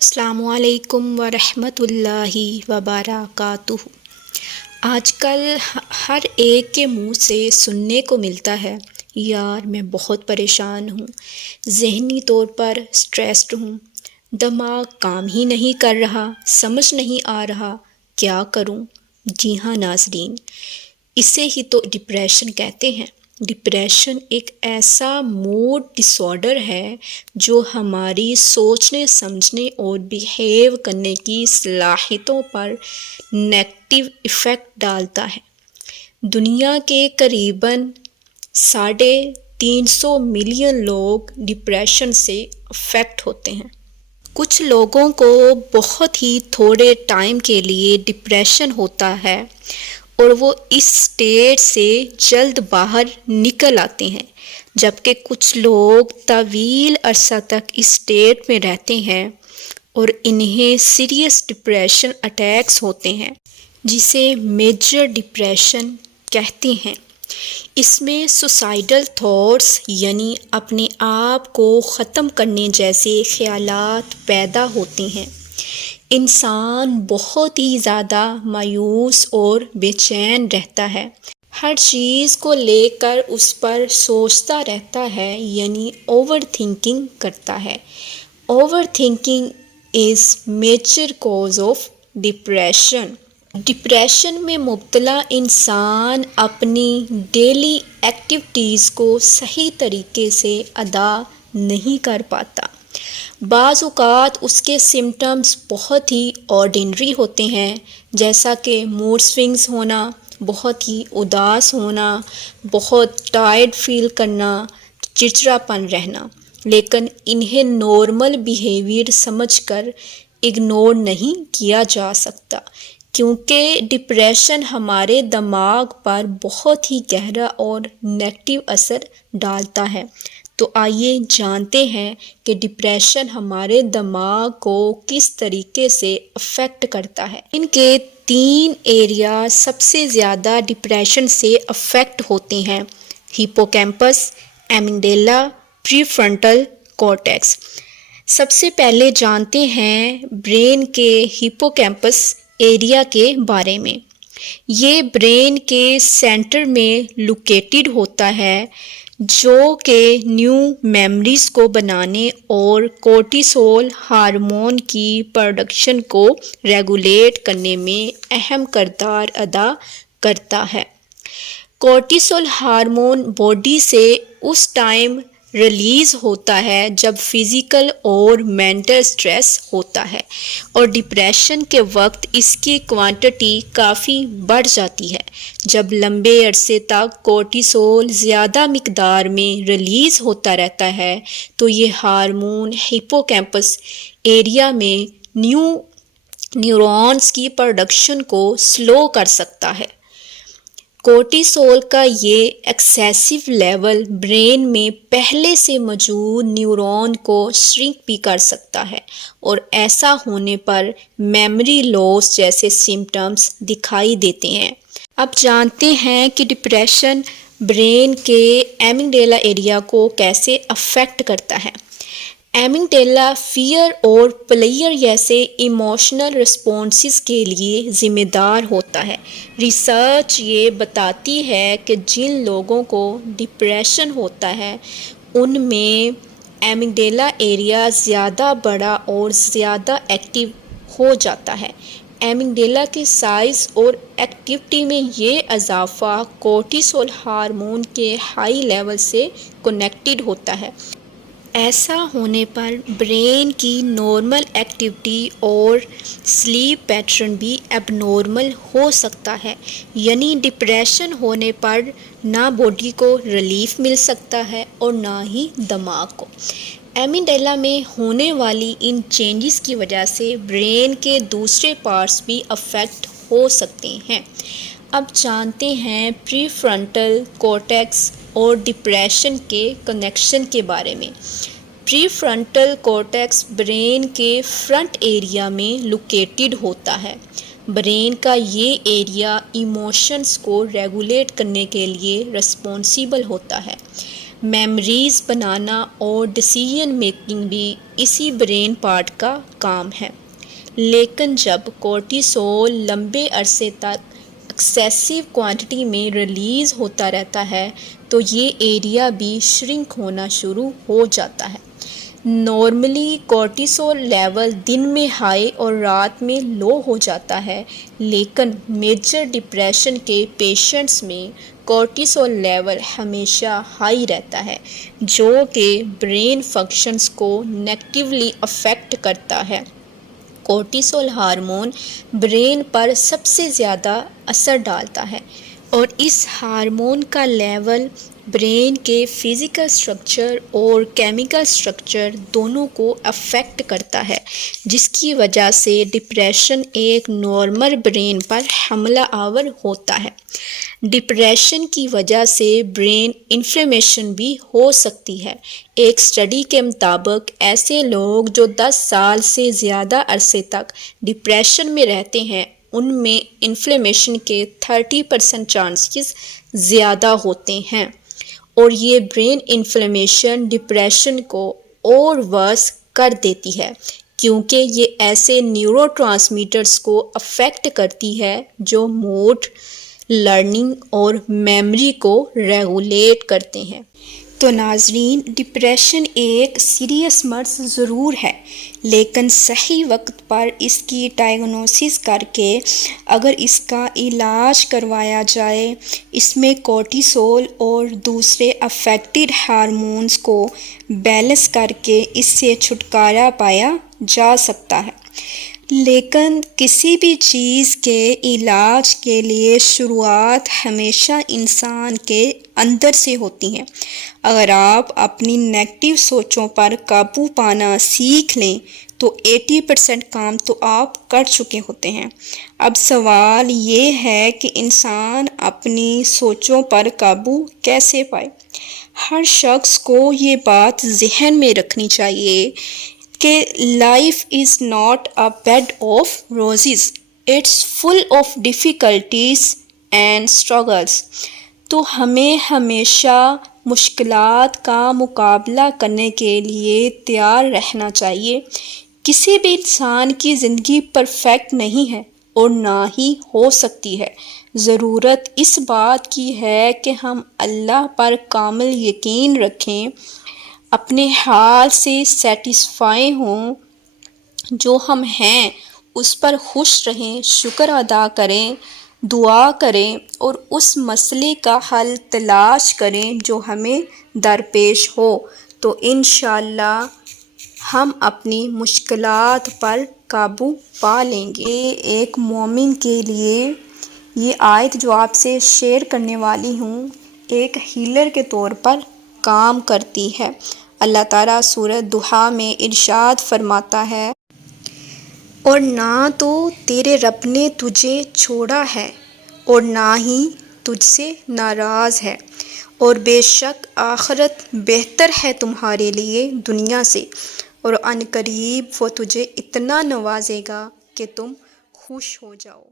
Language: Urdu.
السلام علیکم ورحمۃ اللہ وبرکاتہ۔ آج کل ہر ایک کے منہ سے سننے کو ملتا ہے، یار میں بہت پریشان ہوں، ذہنی طور پر سٹریسڈ ہوں، دماغ کام ہی نہیں کر رہا، سمجھ نہیں آ رہا کیا کروں۔ جی ہاں ناظرین، اسے ہی تو ڈپریشن کہتے ہیں۔ ڈپریشن ایک ایسا موڈ ڈس آرڈر ہے جو ہماری سوچنے سمجھنے اور بیہیو کرنے کی صلاحیتوں پر نیگیٹو ایفیکٹ ڈالتا ہے۔ دنیا کے قریباً 350 ملین لوگ ڈپریشن سے افیکٹ ہوتے ہیں۔ کچھ لوگوں کو بہت ہی تھوڑے ٹائم کے لیے ڈپریشن ہوتا ہے اور وہ اس اسٹیٹ سے جلد باہر نکل آتے ہیں، جبکہ کچھ لوگ طویل عرصہ تک اس اسٹیٹ میں رہتے ہیں اور انہیں سیریس ڈپریشن اٹیکس ہوتے ہیں، جسے میجر ڈپریشن کہتے ہیں۔ اس میں سوسائیڈل تھاٹس یعنی اپنے آپ کو ختم کرنے جیسے خیالات پیدا ہوتے ہیں۔ انسان بہت ہی زیادہ مایوس اور بے چین رہتا ہے، ہر چیز کو لے کر اس پر سوچتا رہتا ہے، یعنی اوور تھنکنگ کرتا ہے۔ Over thinking is major cause of depression. Depression میں مبتلا انسان اپنی ڈیلی ایکٹیویٹیز کو صحیح طریقے سے ادا نہیں کر پاتا۔ بعض اوقات اس کے سمٹمز بہت ہی آرڈینری ہوتے ہیں، جیسا کہ موڈ سوئنگز ہونا، بہت ہی اداس ہونا، بہت ٹائرڈ فیل کرنا، چڑچڑاپن رہنا، لیکن انہیں نارمل بیہیویئر سمجھ کر اگنور نہیں کیا جا سکتا، کیونکہ ڈپریشن ہمارے دماغ پر بہت ہی گہرا اور نیگیٹو اثر ڈالتا ہے۔ تو آئیے جانتے ہیں کہ ڈپریشن ہمارے دماغ کو کس طریقے سے افیکٹ کرتا ہے۔ ان کے 3 ایریا سب سے زیادہ ڈپریشن سے افیکٹ ہوتے ہیں: ہپوکیمپس، ایمگڈیلا، پری فرنٹل کارٹیکس۔ سب سے پہلے جانتے ہیں برین کے ہپوکیمپس ایریا کے بارے میں۔ یہ برین کے سینٹر میں لوکیٹڈ ہوتا ہے، جو کہ نیو میموریز کو بنانے اور کورٹیسول ہارمون کی پروڈکشن کو ریگولیٹ کرنے میں اہم کردار ادا کرتا ہے۔ کورٹیسول ہارمون باڈی سے اس ٹائم ریلیز ہوتا ہے جب فزیکل اور مینٹل سٹریس ہوتا ہے، اور ڈپریشن کے وقت اس کی کوانٹٹی کافی بڑھ جاتی ہے۔ جب لمبے عرصے تک کورٹیسول زیادہ مقدار میں ریلیز ہوتا رہتا ہے تو یہ ہارمون ہپوکیمپس ایریا میں نیورونز کی پروڈکشن کو سلو کر سکتا ہے۔ کورٹیسول کا یہ ایکسیسو لیول برین میں پہلے سے موجود نیورون کو شرنک بھی کر سکتا ہے، اور ایسا ہونے پر میموری لاس جیسے سمٹمز دکھائی دیتے ہیں۔ اب جانتے ہیں کہ ڈپریشن برین کے ایمگڈیلا ایریا کو کیسے افیکٹ کرتا ہے۔ ایمگڈیلا فیئر اور پلیئر جیسے ایموشنل رسپونسز کے لیے ذمہ دار ہوتا ہے۔ ریسرچ یہ بتاتی ہے کہ جن لوگوں کو ڈپریشن ہوتا ہے ان میں ایمگڈیلا ایریا زیادہ بڑا اور زیادہ ایکٹیو ہو جاتا ہے۔ ایمگڈیلا کے سائز اور ایکٹیویٹی میں یہ اضافہ کورٹیسول ہارمون کے ہائی لیول سے کنیکٹڈ ہوتا ہے۔ ایسا ہونے پر برین کی نارمل ایکٹیویٹی اور سلیپ پیٹرن بھی اب نارمل ہو سکتا ہے، یعنی ڈپریشن ہونے پر نہ باڈی کو ریلیف مل سکتا ہے اور نہ ہی دماغ کو۔ ایمگڈیلا میں ہونے والی ان چینجز کی وجہ سے برین کے دوسرے پارٹس بھی افیکٹ ہو سکتے ہیں۔ اب جانتے ہیں پری فرنٹل کارٹیکس اور ڈپریشن کے کنیکشن کے بارے میں۔ پری فرنٹل کارٹیکس برین کے فرنٹ ایریا میں لوکیٹڈ ہوتا ہے۔ برین کا یہ ایریا ایموشنز کو ریگولیٹ کرنے کے لیے رسپونسیبل ہوتا ہے۔ میموریز بنانا اور ڈیسیژن میکنگ بھی اسی برین پارٹ کا کام ہے۔ لیکن جب کورٹیسول لمبے عرصے تک ایکسیسو کوانٹٹی میں ریلیز ہوتا رہتا ہے تو یہ ایریا بھی شرنک ہونا شروع ہو جاتا ہے۔ نارملی کورٹیسول لیول دن میں ہائی اور رات میں لو ہو جاتا ہے، لیکن میجر ڈپریشن کے پیشنٹس میں کورٹیسول لیول ہمیشہ ہائی رہتا ہے، جو کہ برین فنکشنز کو نیگیٹیولی افیکٹ کرتا ہے۔ کورٹیسول ہارمون برین پر سب سے زیادہ اثر ڈالتا ہے اور اس ہارمون کا لیول برین کے فزیکل اسٹرکچر اور کیمیکل اسٹرکچر دونوں کو افیکٹ کرتا ہے، جس کی وجہ سے ڈپریشن ایک نارمل برین پر حملہ آور ہوتا ہے۔ ڈپریشن کی وجہ سے برین انفلیمیشن بھی ہو سکتی ہے۔ ایک اسٹڈی کے مطابق ایسے لوگ جو 10 سال سے زیادہ عرصے تک ڈپریشن میں رہتے ہیں، ان میں انفلیمیشن کے 30% چانسز زیادہ ہوتے ہیں، اور یہ برین انفلیمیشن ڈپریشن کو اور ورس کر دیتی ہے، کیونکہ یہ ایسے نیورو ٹرانسمیٹرز کو افیکٹ کرتی ہے جو موڈ، لرننگ اور میموری کو ریگولیٹ کرتے ہیں۔ تو ناظرین، ڈپریشن ایک سیریس مرض ضرور ہے، لیکن صحیح وقت پر اس کی ڈائگنوسس کر کے اگر اس کا علاج کروایا جائے، اس میں کورٹیسول اور دوسرے افیکٹڈ ہارمونز کو بیلنس کر کے اس سے چھٹکارا پایا جا سکتا ہے۔ لیکن کسی بھی چیز کے علاج کے لیے شروعات ہمیشہ انسان کے اندر سے ہوتی ہے۔ اگر آپ اپنی نیگیٹو سوچوں پر قابو پانا سیکھ لیں تو 80% کام تو آپ کر چکے ہوتے ہیں۔ اب سوال یہ ہے کہ انسان اپنی سوچوں پر قابو کیسے پائے؟ ہر شخص کو یہ بات ذہن میں رکھنی چاہیے کہ life is not a bed of roses, it's full of difficulties and struggles. تو ہمیں ہمیشہ مشکلات کا مقابلہ کرنے کے لیے تیار رہنا چاہیے۔ کسی بھی انسان کی زندگی پرفیکٹ نہیں ہے اور نہ ہی ہو سکتی ہے۔ ضرورت اس بات کی ہے کہ ہم اللہ پر کامل یقین رکھیں، اپنے حال سے سیٹسفائی ہوں، جو ہم ہیں اس پر خوش رہیں، شکر ادا کریں، دعا کریں اور اس مسئلے کا حل تلاش کریں جو ہمیں درپیش ہو، تو انشاءاللہ ہم اپنی مشکلات پر قابو پا لیں گے۔ ایک مومن کے لیے یہ آیت جو آپ سے شیئر کرنے والی ہوں ایک ہیلر کے طور پر کام کرتی ہے۔ اللہ تعالیٰ سورۃ ضحیٰ میں ارشاد فرماتا ہے، اور نہ تو تیرے رب نے تجھے چھوڑا ہے اور نہ ہی تجھ سے ناراض ہے، اور بے شک آخرت بہتر ہے تمہارے لیے دنیا سے، اور عنقریب وہ تجھے اتنا نوازے گا کہ تم خوش ہو جاؤ۔